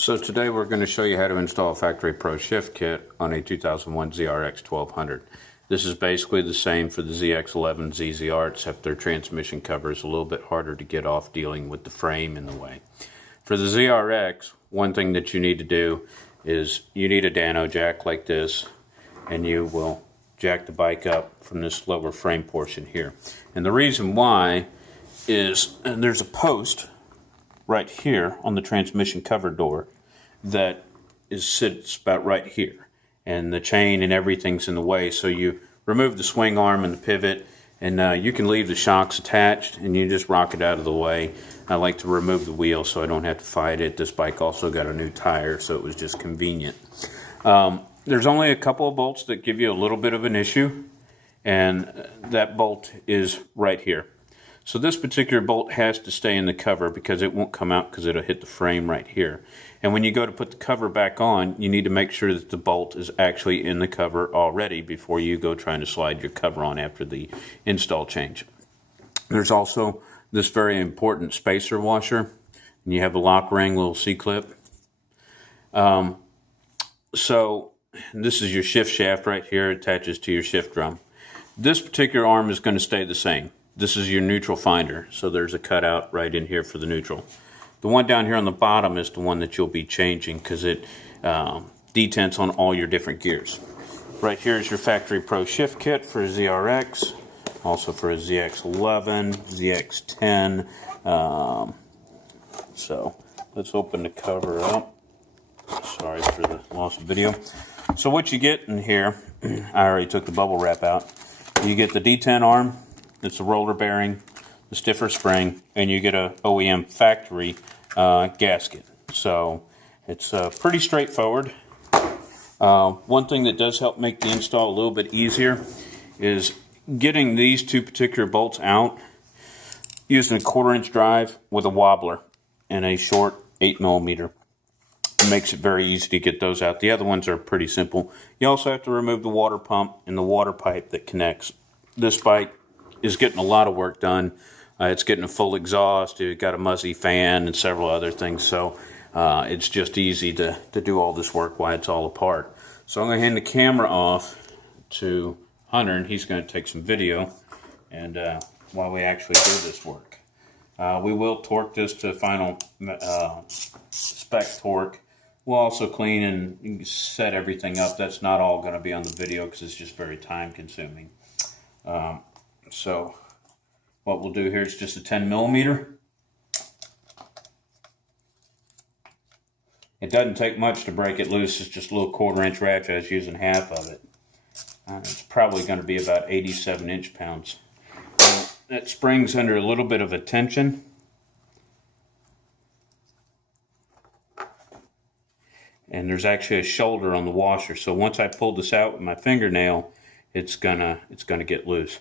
So today we're going to show you how to install a Factory Pro Shift Kit on a 2001 ZRX 1200. This is basically the same for the ZX11 ZZR, except their transmission cover is a little bit harder to get off dealing with the frame in the way. For the ZRX, one thing that you need to do is you need a Dano jack like this, and you will jack the bike up from this lower frame portion here. And the reason why is, and there's a post right here on the transmission cover door that sits about right here, and the chain and everything's in the way, so you remove the swing arm and the pivot, and you can leave the shocks attached and you just rock it out of the way. I like to remove the wheel so I don't have to fight it. This bike also got a new tire, so it was just convenient. There's only a couple of bolts that give you a little bit of an issue, and that bolt is right here. So this particular bolt has to stay in the cover because it won't come out because it'll hit the frame right here. And when you go to put the cover back on, you need to make sure that the bolt is actually in the cover already before you go trying to slide your cover on after the install change. There's also this very important spacer washer, and you have a lock ring, little C-clip. So this is your shift shaft right here, attaches to your shift drum. This particular arm is going to stay the same. This is your neutral finder, so there's a cutout right in here for the neutral. The one down here on the bottom is the one that you'll be changing because it detents on all your different gears. Right here is your Factory Pro Shift Kit for a ZRX, also for a ZX11, ZX10. So let's open the cover up. Sorry for the loss of video. So what you get in here, I already took the bubble wrap out. You get the detent arm. It's a roller bearing, the stiffer spring, and you get a OEM factory gasket. So it's pretty straightforward. One thing that does help make the install a little bit easier is getting these two particular bolts out using a 1/4-inch drive with a wobbler and a short 8mm. It makes it very easy to get those out. The other ones are pretty simple. You also have to remove the water pump and the water pipe that connects. This bike is getting a lot of work done. It's getting a full exhaust, it's got a Muzzy fan and several other things, so it's just easy to do all this work while it's all apart. So I'm going to hand the camera off to Hunter, and he's going to take some video and while we actually do this work. We will torque this to final spec torque. We'll also clean and set everything up. That's not all going to be on the video because it's just very time consuming. So what we'll do here is just a 10mm. It doesn't take much to break it loose. It's just a little 1/4-inch ratchet. I was using half of it. It's probably going to be about 87 inch-pounds. That spring's under a little bit of a tension. And there's actually a shoulder on the washer. So once I pull this out with my fingernail, it's gonna get loose.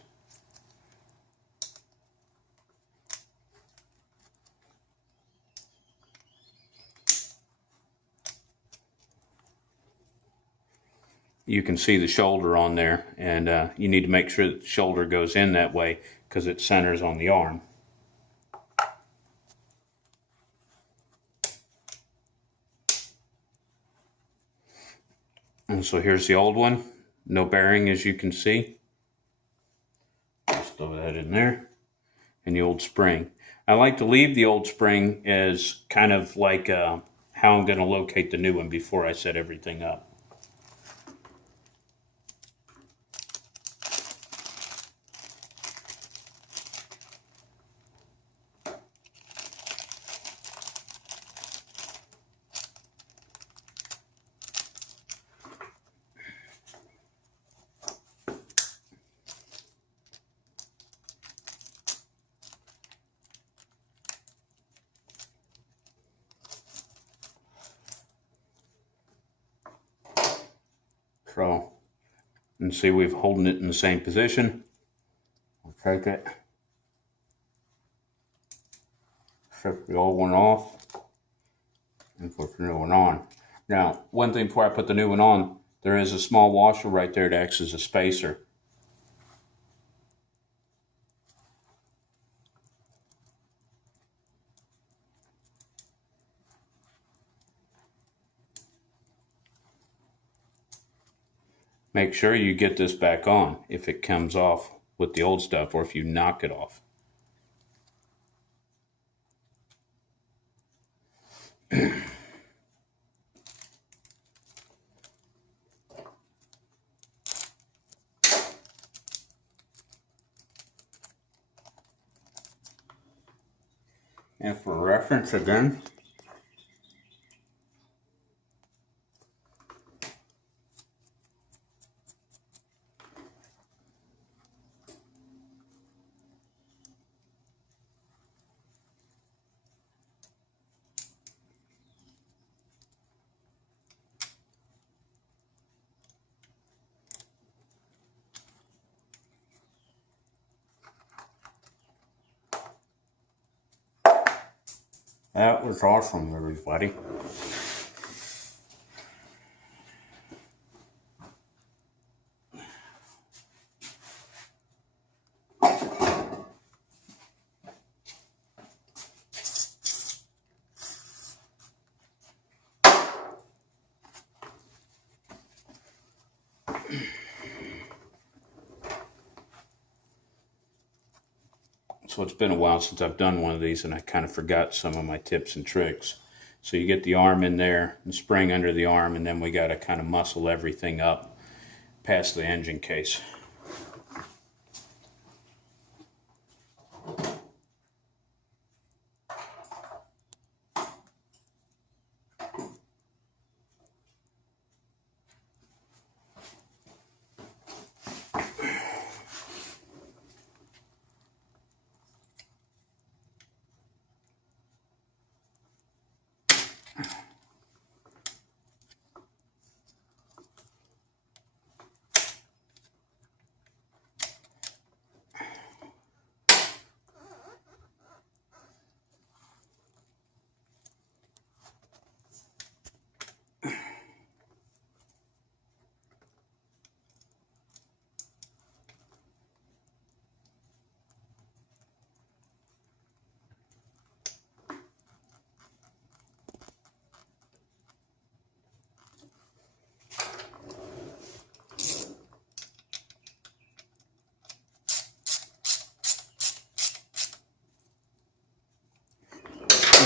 You can see the shoulder on there, and you need to make sure that the shoulder goes in that way because it centers on the arm. And so here's the old one. No bearing, as you can see. Just throw that in there. And the old spring. I like to leave the old spring as kind of like how I'm going to locate the new one before I set everything up. So, and see we've holding it in the same position. I'll take it, shut the old one off, and put the new one on. Now, one thing before I put the new one on, there is a small washer right there that acts as a spacer. make sure you get this back on if it comes off with the old stuff or if you knock it off. And for reference again, that was awesome, everybody. So it's been a while since I've done one of these, and I kind of forgot some of my tips and tricks. So you get the arm in there and spring under the arm, and then we got to kind of muscle everything up past the engine case.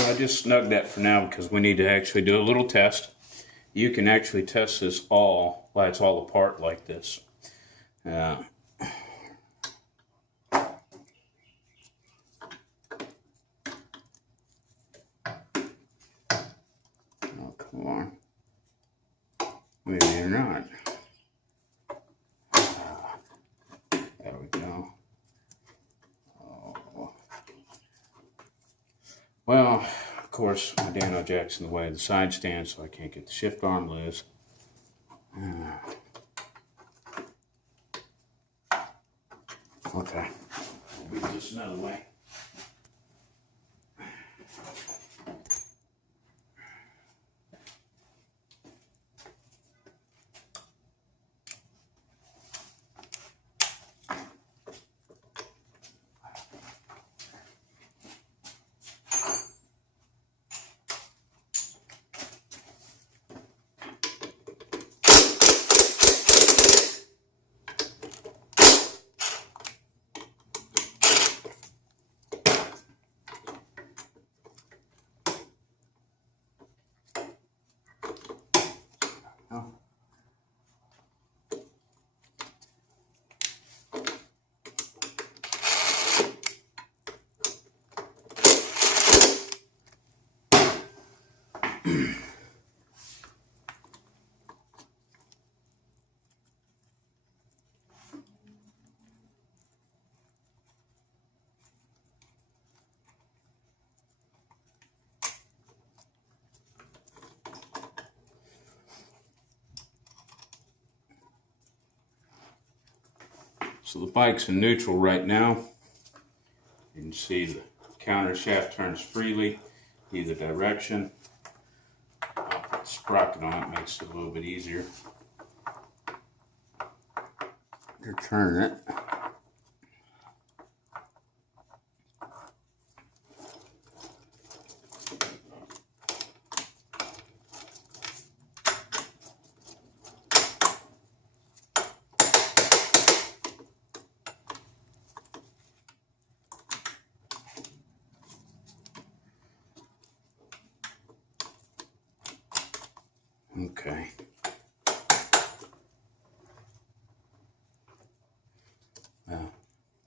I just snugged that for now because we need to actually do a little test. You can actually test this all while it's all apart like this. Oh, come on. Maybe you're not. There we go. Oh. Well, of course, my Dano jack's in the way of the side stand, so I can't get the shift arm loose. Okay, we'll do this another way. So the bike's in neutral right now. You can see the counter shaft turns freely, either direction. I'll put the sprocket on it, makes it a little bit easier to turn it. Okay.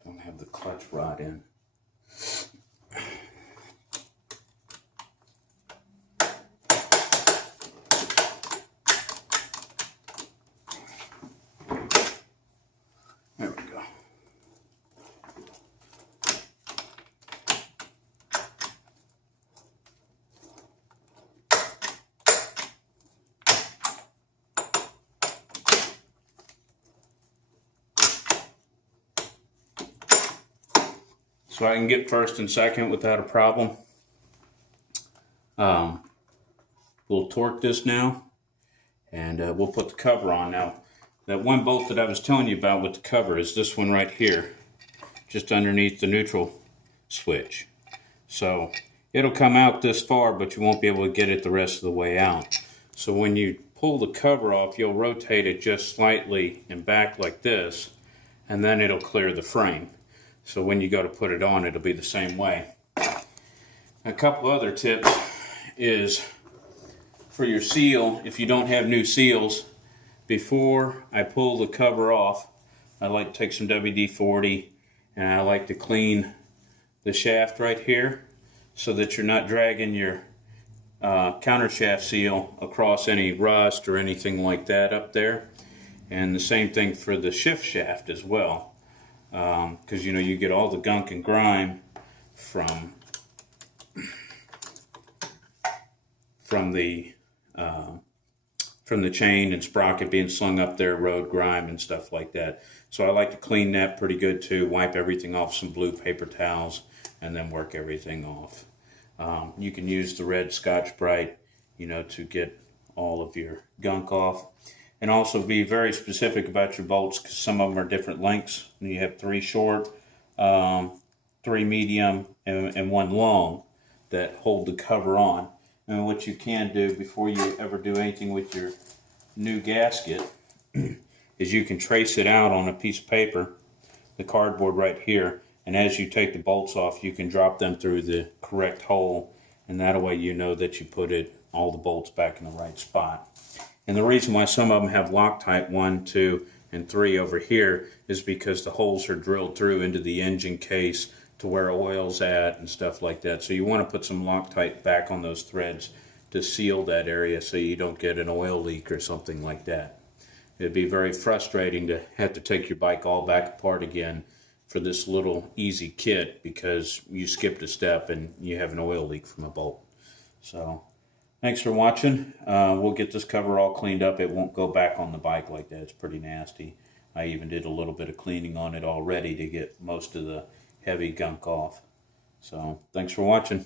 Don't have the clutch rod in. There we go. So I can get first and second without a problem. We'll torque this now, and we'll put the cover on. Now, that one bolt that I was telling you about with the cover is this one right here, just underneath the neutral switch. So it'll come out this far, but you won't be able to get it the rest of the way out. So when you pull the cover off, you'll rotate it just slightly and back like this, and then it'll clear the frame. So when you go to put it on, it'll be the same way. A couple other tips is for your seal, if you don't have new seals, before I pull the cover off, I like to take some WD-40 and I like to clean the shaft right here so that you're not dragging your counter shaft seal across any rust or anything like that up there. And the same thing for the shift shaft as well, because you know you get all the gunk and grime from the chain and sprocket being slung up there, road grime and stuff like that. So I like to clean that pretty good too, wipe everything off some blue paper towels, and then work everything off. You can use the red Scotch-Brite, you know, to get all of your gunk off. And also be very specific about your bolts, because some of them are different lengths. You have 3 short, 3 medium, and 1 long that hold the cover on. And what you can do before you ever do anything with your new gasket is you can trace it out on a piece of paper, the cardboard right here, and as you take the bolts off, you can drop them through the correct hole, and that way you know that you put all the bolts back in the right spot. And the reason why some of them have Loctite 1, 2, and 3 over here is because the holes are drilled through into the engine case to where oil's at and stuff like that. So you want to put some Loctite back on those threads to seal that area so you don't get an oil leak or something like that. It'd be very frustrating to have to take your bike all back apart again for this little easy kit because you skipped a step and you have an oil leak from a bolt. So thanks for watching. We'll get this cover all cleaned up. It won't go back on the bike like that. It's pretty nasty. I even did a little bit of cleaning on it already to get most of the heavy gunk off. So thanks for watching.